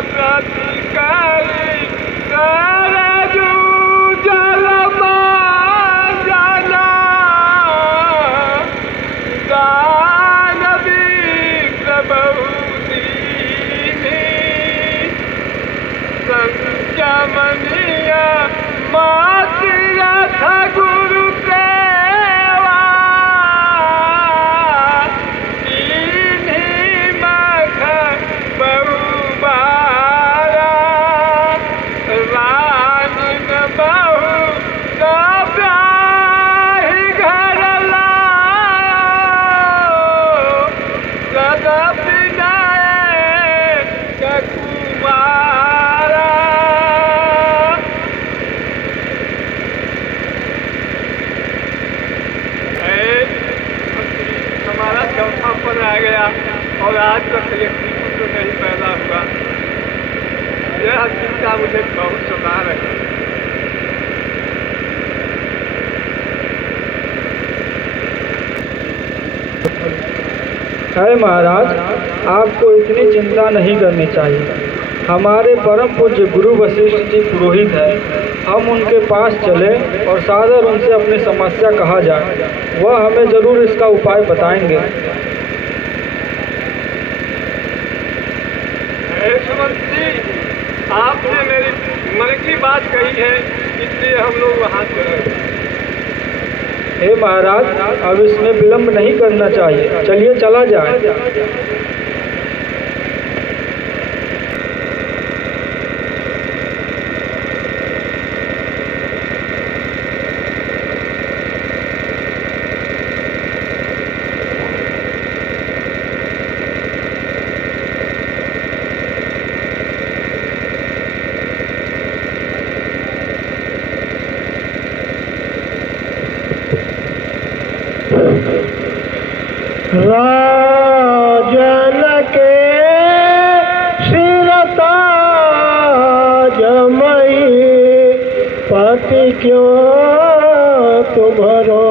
प्रतिकारी सरजू जलमा जना दानवी प्रभुदीनी संचमनीय माति रथ गुरु सेवा इन्हीं मख बहुबारा रानी न बहु कब्याही घर लायो सदपि नए कुमारा। हमारा चौथा पद आ गया और आज तक एक पुत्र नहीं पैदा हुआ। यह चिंता मुझे बहुत सता रही। है महाराज, आपको इतनी चिंता नहीं करनी चाहिए। हमारे परम पूज्य गुरु वशिष्ठ जी पुरोहित हैं। हम उनके पास चले और सादर उनसे अपनी समस्या कहा जाए, वह हमें जरूर इसका उपाय बताएंगे। सुमंत जी, आपने मेरी मन की बात कही है, इसलिए हम लोग वहाँ चले। हे महाराज, अब इसमें विलंब नहीं करना चाहिए, चलिए चला जाए। राजन के सिरताजमई पति क्यों तुम्हारो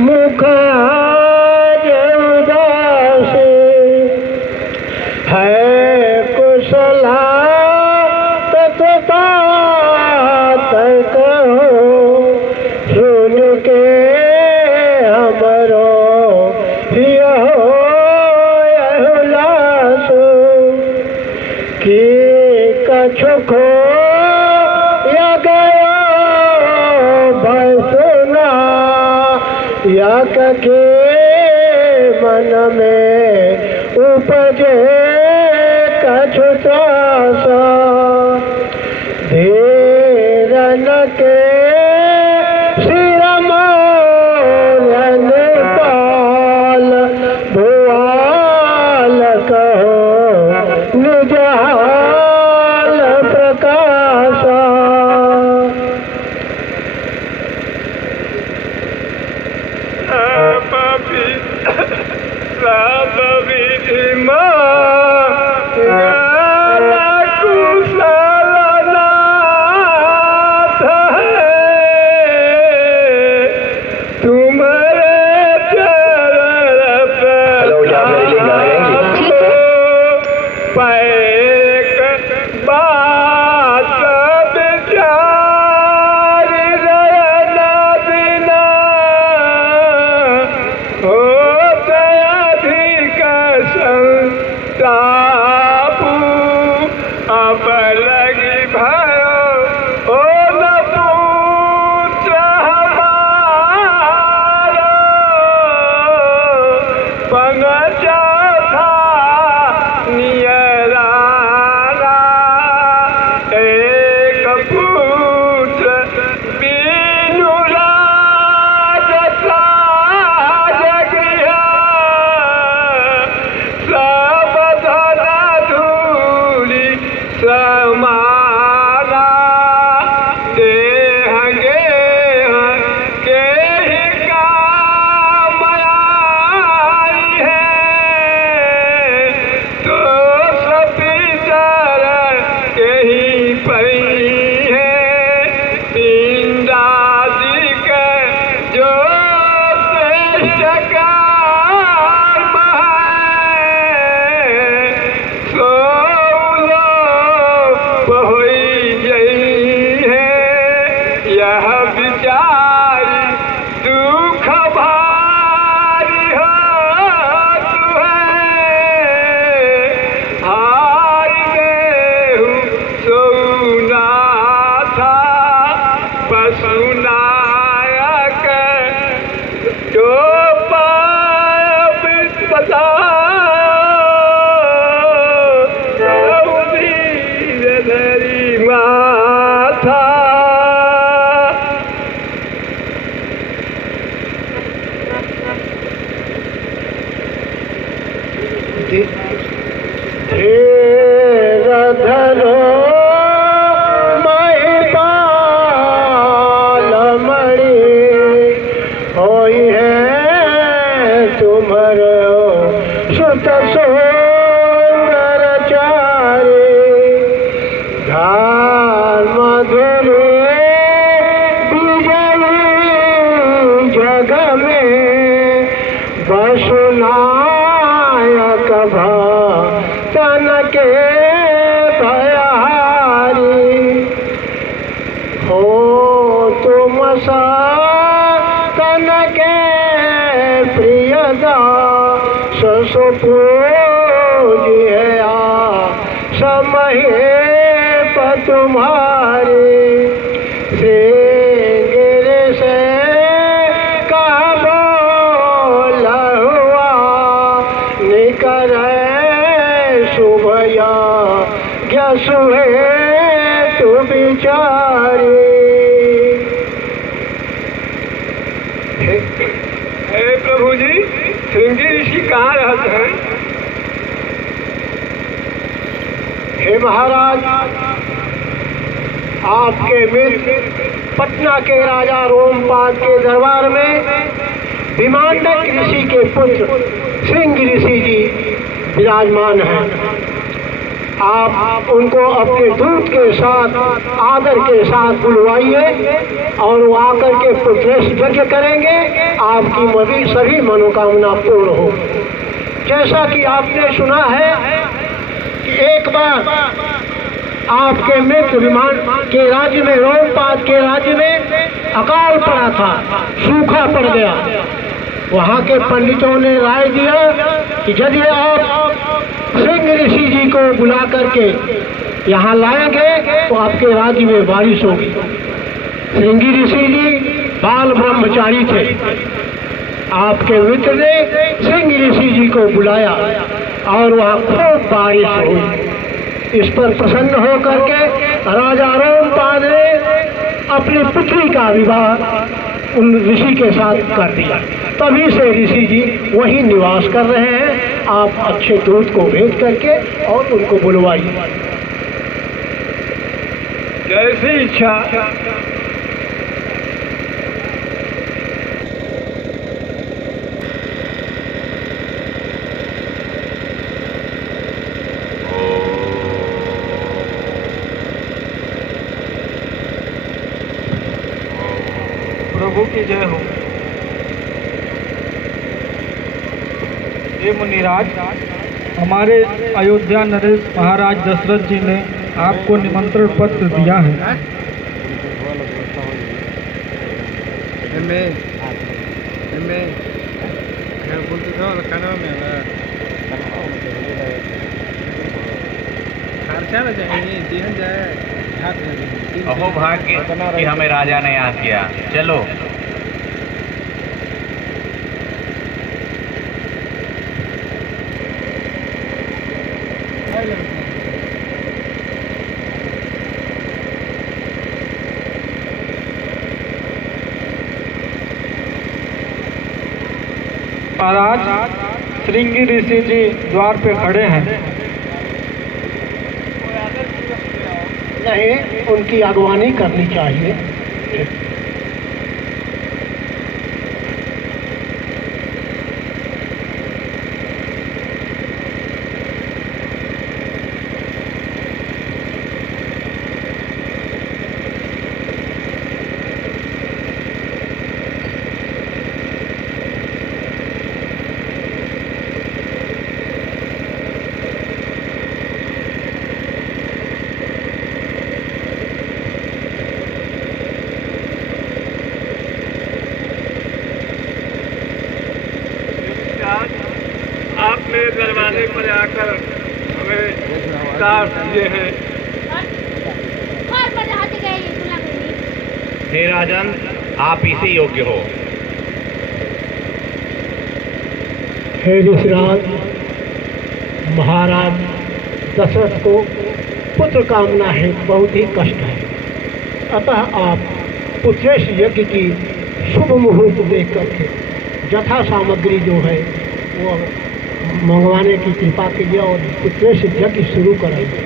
मुख उदास है कुशला तथा कहो सुन के हमरो कि कछु खो या गयो बसना या के मन में उपजे कछु त्रास धीरन के सिर मोरन पाल भुआल कहो निज हाल प्रकाशा। सब विधि कुशलनाथ है तुम्हारे चरण पैक बात विचार रहना बिना हो अधिक संतापू अब लगी भयो ओ न पुत्र हमारो पंगचा था नियराना एक पुत्र बीनु राज साज गृह सब धन धूलि समाना देह गेह के ही काम आई है तो सभी चरण के ही परी है पिंडादि के जो श्रेष्ठ कर्म है सो स्तुति। धीर धरो महिपाल मणि, होई है तुम्हारो सुत सुंदर चारी। धार मधुर विजयी जग में, वसुनायक भक्तन के भयहारी। हो तुम सकन के प्रियदास, सुपूज्य समहेप तुम्हारी। श्रृंगिर से कहो लहुआ, निकर शुभया ज्ञसुहे तु विचारी। हे प्रभु जी, श्रृंगी ऋषि कहाँ रहते हैं? हे महाराज, आपके मित्र पटना के राजा रोमपाद के दरबार में विमांडक ऋषि के पुत्र श्रृंग ऋषि जी विराजमान हैं। आप उनको अपने दूत के साथ आदर के साथ बुलवाइए और वो आकर के पुत्रेश यज्ञ करेंगे। आपकी सभी मनोकामना पूर्ण हो। जैसा कि आपने सुना है कि एक बार आपके मित्र विमान के राज्य में, रोमपाद के राज्य में अकाल पड़ा था, सूखा पड़ गया। वहाँ के पंडितों ने राय दिया कि यदि आप श्रृंग ऋषि जी को बुला करके यहाँ लाएंगे तो आपके राज्य में बारिश होगी। श्रृंगी ऋषि जी बाल ब्रह्मचारी थे। आपके मित्र ने श्रृंग ऋषि जी को बुलाया और वहाँ खूब बारिश हुई। इस पर प्रसन्न होकर के राजा रोमपाद ने अपनी पुत्री का विवाह उन ऋषि के साथ कर दिया। तभी से ऋषि जी वहीं निवास कर रहे हैं। आप अच्छे दूत को भेज करके और उनको बुलवाइए। जैसी इच्छा। प्रभु की जय हो। हे मुनिराज, हमारे अयोध्या नरेश महाराज दशरथ जी ने आपको निमंत्रण पत्र दिया है। अहो भाग्य कि हमें राजा ने याद किया। चलो। महाराज, श्रृंगी ऋषि जी द्वार पे खड़े हैं। नहीं, उनकी अगवानी करनी चाहिए। आप मेरे दरवाजे पर आकर हमें साथ दिए हैं। हे राजन, आप इसी योग्य हो। हे ऋषिराज, महाराज दशरथ को पुत्र कामना है बहुत ही कष्ट है। अतः आप पुत्रेश यज्ञ की शुभ मुहूर्त देख करके यथा सामग्री जो है वो मंगवाने की कृपा कीजिए और पुत्र से यज्ञ शुरू कराइए।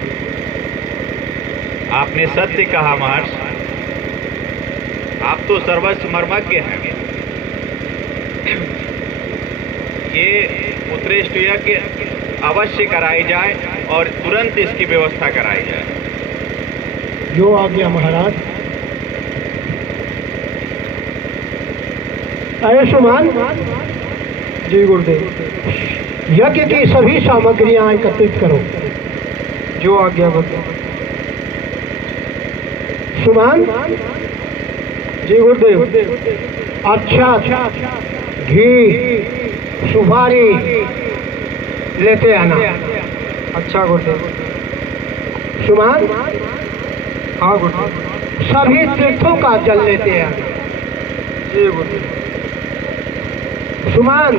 आपने सत्य कहा महर्षि, आप तो सर्वस्व मर्मज्ञ हैं। ये पुत्रेष्ट यज्ञ अवश्य कराई जाए और तुरंत इसकी व्यवस्था कराई जाए। जो आज्ञा महाराज। अरे सुमान, जी गुरुदेव। यज्ञ की सभी सामग्रियां एकत्रित करो। जो आज्ञा गुरुदेव। सुमान। जी गुरुदेव। अच्छा घी सुपारी लेते आना। अच्छा गुरुदेव। सुमान। हाँ गुरुदेव। सभी तीर्थों का जल लेते आना। जी गुरुदेव। सुमान,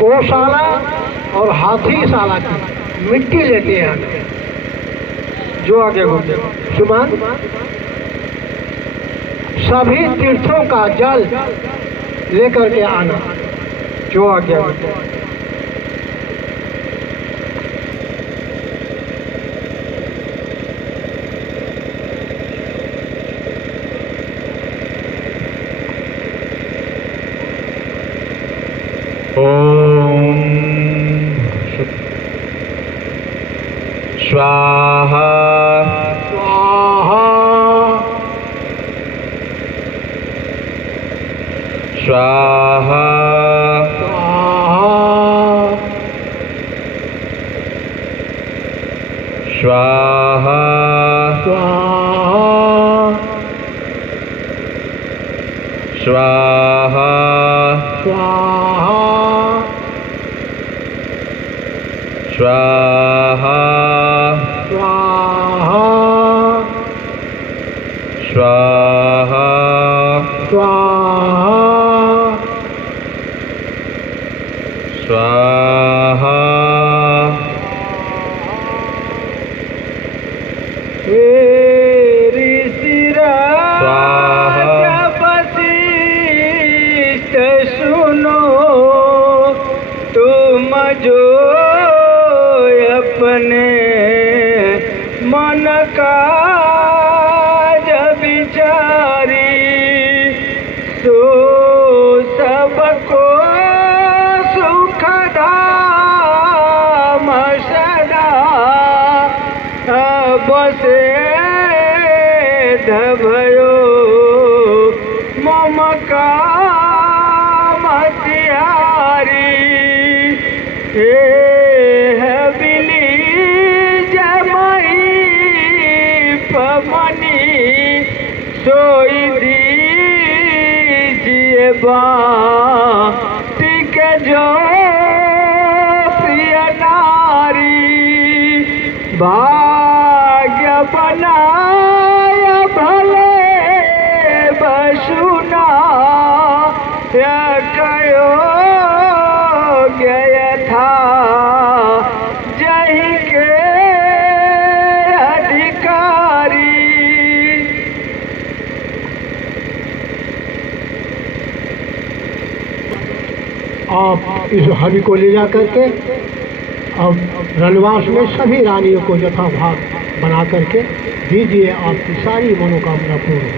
गौशाला और हाथीशाला की मिट्टी लेते आना। जो आज्ञा गुरुदेव। सुमान, सभी तीर्थों का जल लेकर के आना। जो आज्ञा गुरुदेव। ओम स्वाहा स्वाहा स्वाहा स्वाहा स्वाहा स्वाहा स्वाहा स्वाहा स्वाहा स्वाहा स्वाहा सुनो तुम जो अपने मन का जब विचारी सो सबको सुख धाम सदा बसे भयो ममका मतिहारी हे बिली जमई पमनी सोई दीजिए बाटिक जो प्रिय नारी भाग्य बनाय भले बसुना कयो गय था जही के अधिकारी। आप इस हवि को ले जा करके अब रणवास में सभी रानियों को यथाभाग बना करके दीजिए, आपकी सारी मनोकामना पूर्ण हो।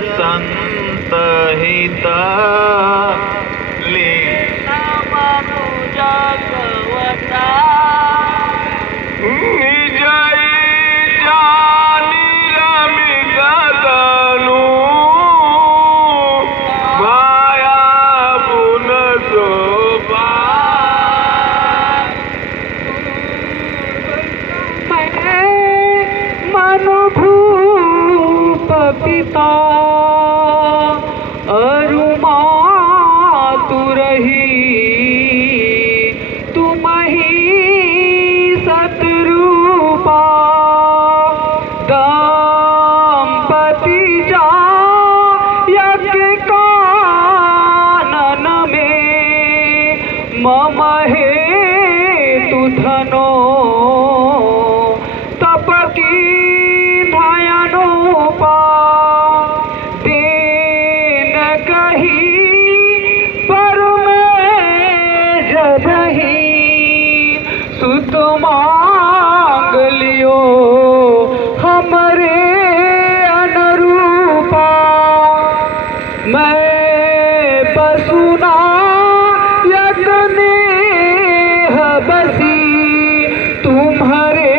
संत हिता लीला पिता अरुमा तुरही तुम ही सतरूपा दंपति जा यज्ञ कानन में मम हेतु धनो तप की धयनोपा सुत मांग लियो हमरे अनुरूपा मैं बसुना यज्ञ बसी तुम्हारे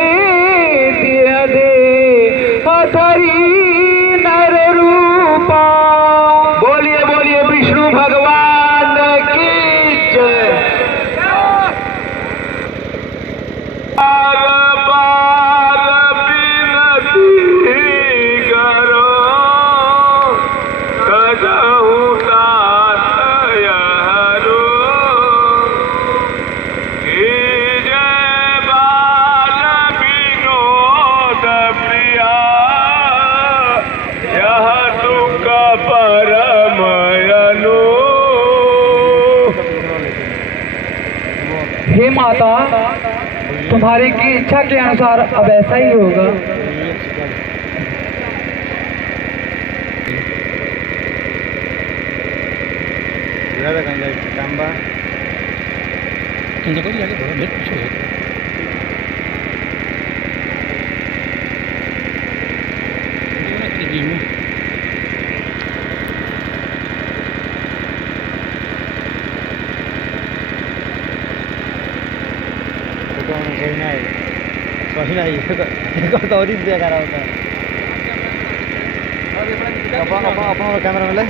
दिया दे अधरी नर रूपा। बोलिए बोलिए विष्णु भगवान की जय। हे माता, तुम्हारी की इच्छा के अनुसार अब ऐसा ही होगा। सही नहीं एक तो और बेकार होता है। अपन कैमरा में ले